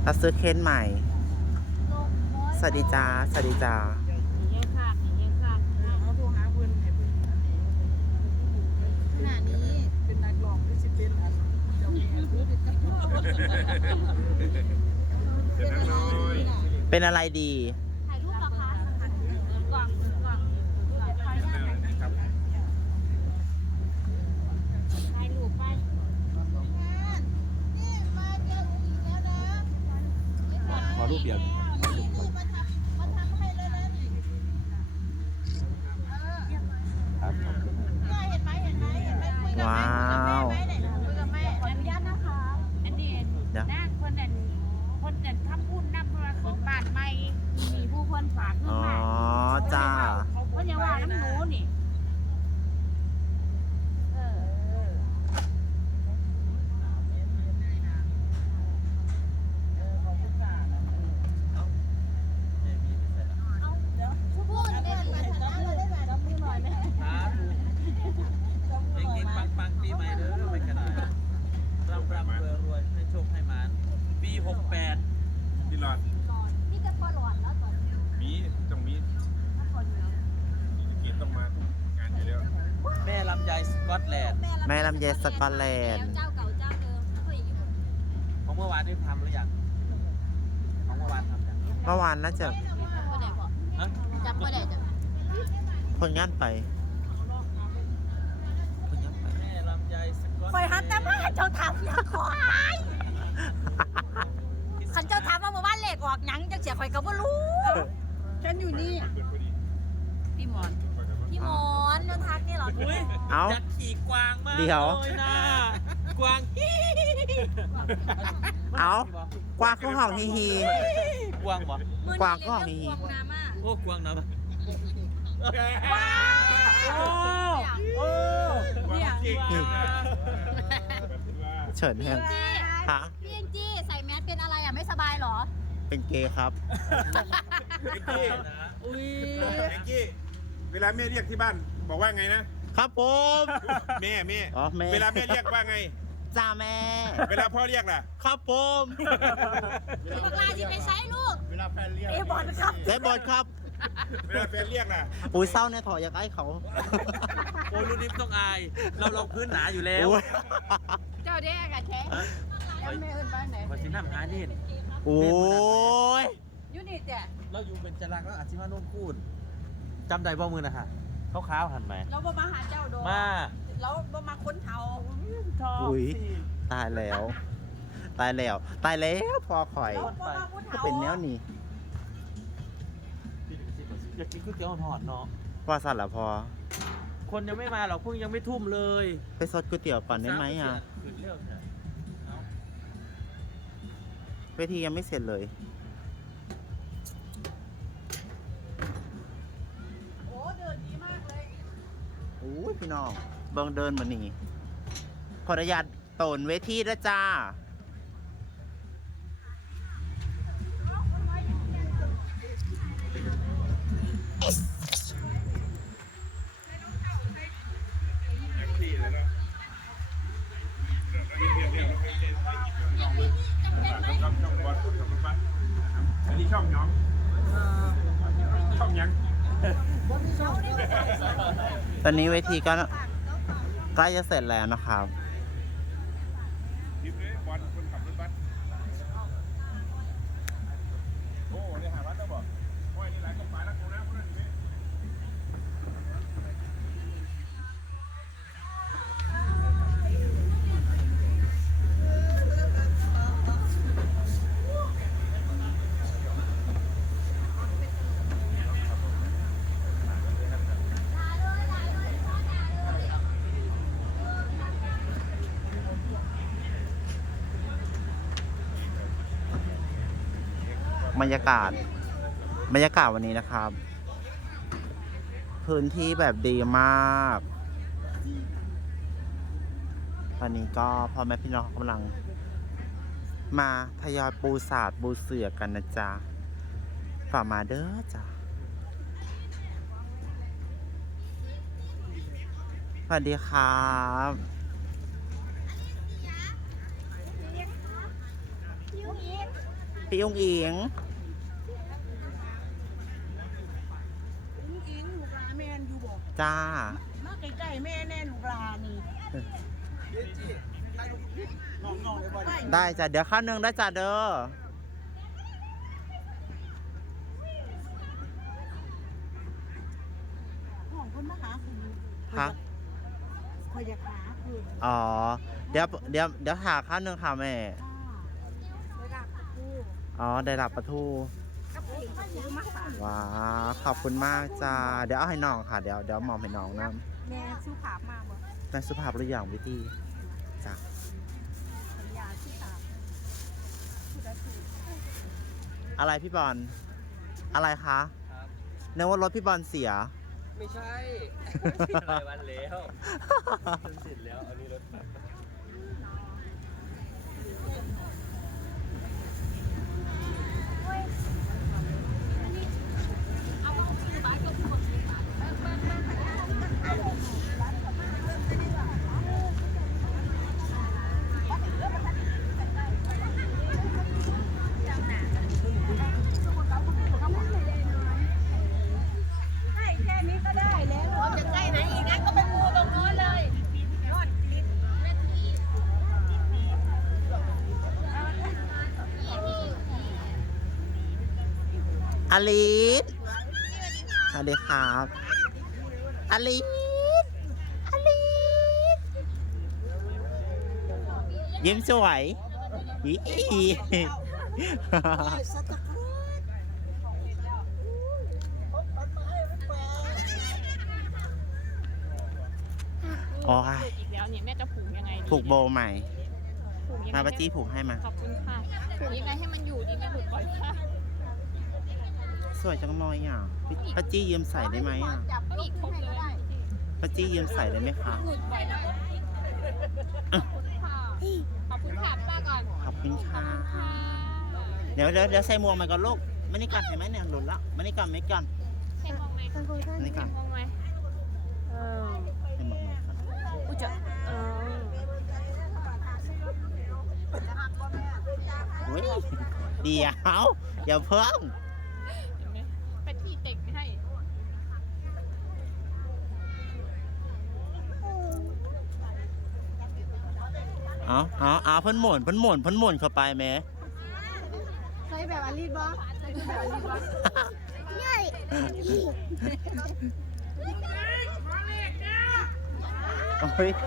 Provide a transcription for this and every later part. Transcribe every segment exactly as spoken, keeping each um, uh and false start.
เราซื้อเค้นใหม่ สวัสดีจ้าสวัสดีจ้าเขาโทรหาเพื่อนให้เพื่อนขณะนี้เป็นนักร้องที่สิเป็นอันเจ้าแม่รู้ดิเป็นอะไรเป็นอะไรดีถ่ายรูปเหรอคะกล่องกล่องถ่ายรูปไปขอรูปเดียวครับว้าวอนุญาตนะคะอันนี้นะคนนั้นคนนั้นทำบุญนำโทรศัพท์บ้านใหม่มีผู้คนฝากเงินอ๋อมาจ้าเขาจะว่าน้ำหนูนี่เออพูดได้ดีจับมือจับมือหน่อยไหมเก่งๆปังๆปีใหม่เด้อไม่กระดาษร่ำร่ำรวยรวยให้โชคให้หมานปีหกแปดพี่หลอดนี่จะปลอดแล้วตอนนี้มีต้องมีถ้าคนเดียวเกียรติต้องมาทุกงานอยู่แล้วแม่ลำไยสกอตแลนด์แม่ลำไยสกอตแลนด์เจ้าเก่าเจ้าเดิมเคยอยู่ของเมื่อวานได้ทำหรือยังของเมื่อวานทำยังเมื่อวานน่าจะจับประเดี๋ยวบอกฮะจับประเดี๋ยวจะคนงานไปคนงานไปแม่ลำไยสกอตคอยฮัตแต่มาเจ้าทำอย่าคอยขันเจ้าทำมาเมื่อวานเหล็กออกหยังจังเสียคอยก็บ่รู้ฉันอยู่นี่เปิดพอดีพี่หมอนพี่หมอนเจ้าทักนี่เหรออุ้ยเอ้าอยากขี่กวางมากเดี๋ยวเลยนะกวางฮี่เอากวางเขาห้องฮีฮีกวางบ่กวางก็มีกวางน้ำอ่ะโอ้กวางนะโอ้โอ้เนี่ยเฉินแฮงฮะพี่เอ็นจี้ใส่แมสเป็นอะไรอ่ะไม่สบายเหรอเป็นเกย์ครับเอ็งกี้อุ้ยเอ็งกี้เวลาแม่เรียกที่บ้านบอกว่าไงนะครับผมแม่แม่อ๋อแม่เวลาแม่เรียกว่าไงจ้าแม่เวลาพ่อเรียกล่ะครับผมปากลาที่ไปใช้ลูกเวลาแฟนเรียกเอบอลครับได้บอลครับเวลาแฟนเรียกล่ะอุ้ยเศร้าเนี่ยถอยอยากไอ้เขาโอ้ยรุ่นนี้ต้องอาย เราลงพื้นหนาอยู่แล้วโอ้ยเจ้าเด็กอะแท้แล้วแม่เอิ้นบ้านไหนมาสิน้ำหาดินโอ้ยยูนิตเนี่ยเราอยู่เป็นจรักแล้วอาชิมานุ่มพูดจำได้บ่มือนะฮะเขาขาวหันไหมเราบ่มาหาเจ้าโดมาเราบ่มาค้นเทาชอบอุ้ยสิตายแล้ว ตายแล้ว ตายแล้วพอข่อยเราบ่มาค้นก็เทาเป็นแนวนี้อยากกินก๋วยเตี๋ยวหอดเนาะว่าสัตว์ละพอคนยังไม่มาหรอกเพิ่งยังไม่ทุ่มเลยไปซดก๋วยเตี๋ยวก่อนได้ไหมอ่ะขึ้นเร็วเถอะเอาเวทียังไม่เสร็จเลยโอ้เดินดีมากเลยโอ้ยพี่น้องเบิ่งเดินมานี่ขออนุญาตโตนเวทีนะจ้าอย่างที่เลยเนาะเรียกเรียกเรียกเรียกช่องช่องบอลช่องบ้านอันนี้ช่องน้องช่องยังตอนนี้เวทีก็ใกล้จะเสร็จแล้วนะครับทีมนี้บอลคนขับรถบัสโอ้ได้หาวัดแล้วบอกโอ้ยนี่หลายกฎหมายแล้วกูนะเพื่อนนี่บรรยากาศ บรรยากาศวันนี้นะครับ พื้นที่แบบดีมาก ตอนนี้ก็พ่อแม่พี่น้องกำลัง มาทยอยปูสาดปูเสือกันนะจ๊ะฝากมาเด้อจ้ะสวัสดีครับพี่องอิงอิงอิงลูกหลานแม่นอยู่บ่จ้ามาใกล้ๆแม่แน่ลูกหลานนี่น้องๆเลยบ่ได้จ้ะเดี๋ยวข้าวหนึ่งได้จ้ะเด้อของคนมาหาคุณฮะพยาคาคืออ๋อ เดี๋ยวเดี๋ยวเดี๋ยวหาข้าวหนึ่งค่ะแม่ระดับกูอ๋อ ได้รับปลาทูกับผู้หญิงซื้อมาฝากว้าขอบคุณมากจ้า เดี๋ยวเอาให้น้องค่ะ เดี๋ยวเดี๋ยวมอมให้น้องนะแม่ซื้อผามาบ่นายสุภาพหรือยังวิธีจ้ะสัญญาซื้อผาผู้ใดซื้ออะไรพี่บอล อะไรคะครับนึกว่ารถพี่บอลเสียไม่ใช่รายวันแล้วจนสิ้นแล้วอันนี้รถให้แค่นี้ก็ได้แล้วจะใกล้ไหนอีกนะก็เป็นงูตรงโน้นเลยยอดติดอลิสสวัสดีครับอลิสอลิสยิ้มสวยอีอีสตะกรุดโอ้ยอีกแล้วเนี่ยแม่จะผูกยังไงดีผูกโบว์ใหม่ผูกยังไงมาป้าจี้ผูกให้มาขอบคุณค่ะผูกยังไงให้มันอยู่ดีแม่ผูกก่อนค่ะสวยจังเลยอ่ะพี่ป้าจี้ยืมใส่ได้ไหมอ่ะจับปีกครบเลยป้าจี้ยืมใส่ได้ไหมคะหลุดบ่อยแล้วขอบคุณค่ะขอบคุณค่ะป้าก่อนขอบคุณค่ะค่ะเดี๋ยวเดี๋ยวเดี๋ยวใส่หมวกมาก่อนลูกไม่นี่ก่อนเห็นไหมเนี่ยหลุดแล้วไม่นี่ก่อนไม่ก่อนใช่มองไหมไม่นี่ก่อนมองไหมเออให้หมวกมาก่อนอุ้ยจะเอออุ๊ยเดี๋ยวอย่าเพิ่งเห็นไหมเป็นที่เต็กไม่ให้เอาเอาเอาเพิ่นหมุนเพิ่นหมุนเพิ่นหมุนเข้าไปแม่ใส่แบบอลิสบ่ใส่แบบอลิสบ่โอ้ย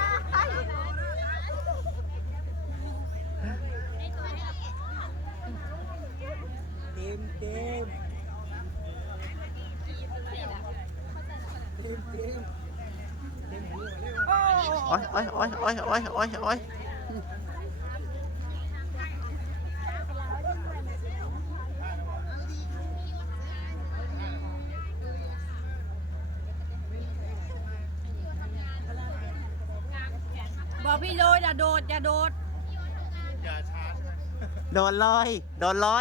เต็มเต็มโอ้โอ้ยโอ้ยโอ้ยโอ้ยโอ้ยโอ้ยโอ้ยบอกพี่โดดอย่าโดดอย่าโดดโดนเลยโดนเลย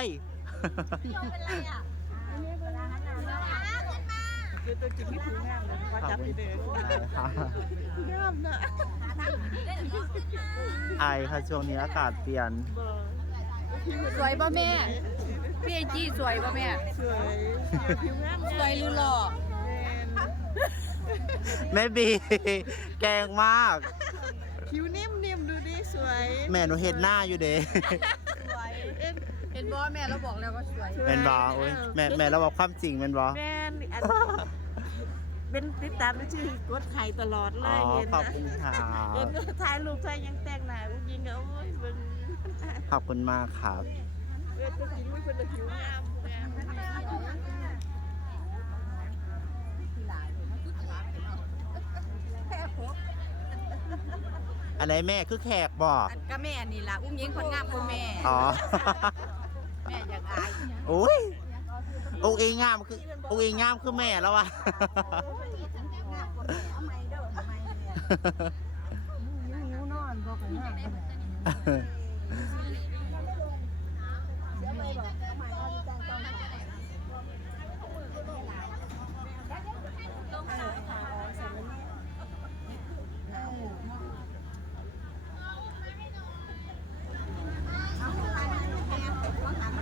คือตัวจริงที่ผิวงามเลยว่าขอบจับคุณดีๆค่ะงามนะไอค่ะช่วงนี้อากาศเปลี่ยนสวยป่ะแม่พี่ไอจี้สวยป่ะแม่สวยผิวงามสวยหรือหล่อแมนแม่บีแกงมากผิวนิ่มๆดูดิสวยแม่หนูเห็นหน้าอยู่เด้สวยเห็นบอแม่เราบอกแล้วว่าสวยแม่นบอโอ้ยแม่แม่เราบอกความจริงแม่นบอแมนอันเป็นติดตามด้วยชื่อกดไข่ตลอดเลอ๋อยเห็นขอบนะคุณค่ะเห็นถ่ายรูปถ่ายยังแต่งหน้าอุ้งยิงก็โอ้ยเบิ่งขอบคุณมากครับเออตัวจริงไม่เป็นผิวงามงามอะไรแม่คือแขกบอกก็แม่นี่ล่ะอุ้งยิงคนงามกว่าแม่อ๋อแม่อยากอายโอ้ยองค์เองงามคือองค์เองงามคือแม่แล้ววะนิ้วนอนพอกันงามเดี๋ยวไปบอกทำไมเอาที่จ้างต้องต้องหาหาออกใส่ไว้เนี่ยเอาให้ไปให้แพง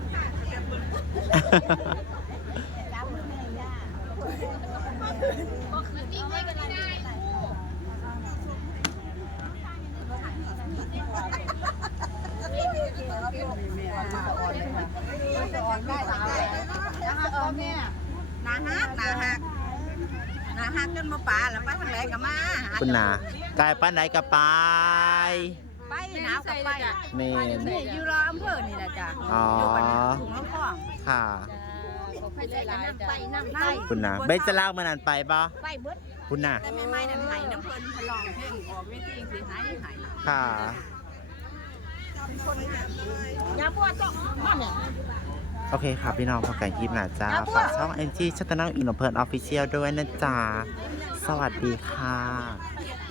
นาฮักนาฮักนาฮักจนมาป่าแล้วไปทางไหนก็มาคุณนากายป้านไหนก็ไปไปหนาวกับไปเมนนี่อยู่รออำเภอนี่แหละจ้ะอ๋ออยู่บ้านถุงน้ำพองค่ะไปเลยน้ำไปน้ำไปคุณนาเบนจะเล่ามันนานไปบ่ไปเบิดคุณนาแต่ไม่ไม่นั่นไหน้ำเพลินพลองเพลงออกเวทีสิหายหายค่ะยาบัวต้องมาเนี่ยโอเคค่ะพี่น้องพอกันคลิปหนาจ้าฝากช่องแองจี้ชัตเตอร์น้องอินโนเพิร์นออฟฟิเชียลด้วยนะจ๊ะ สวัสดีค่ะ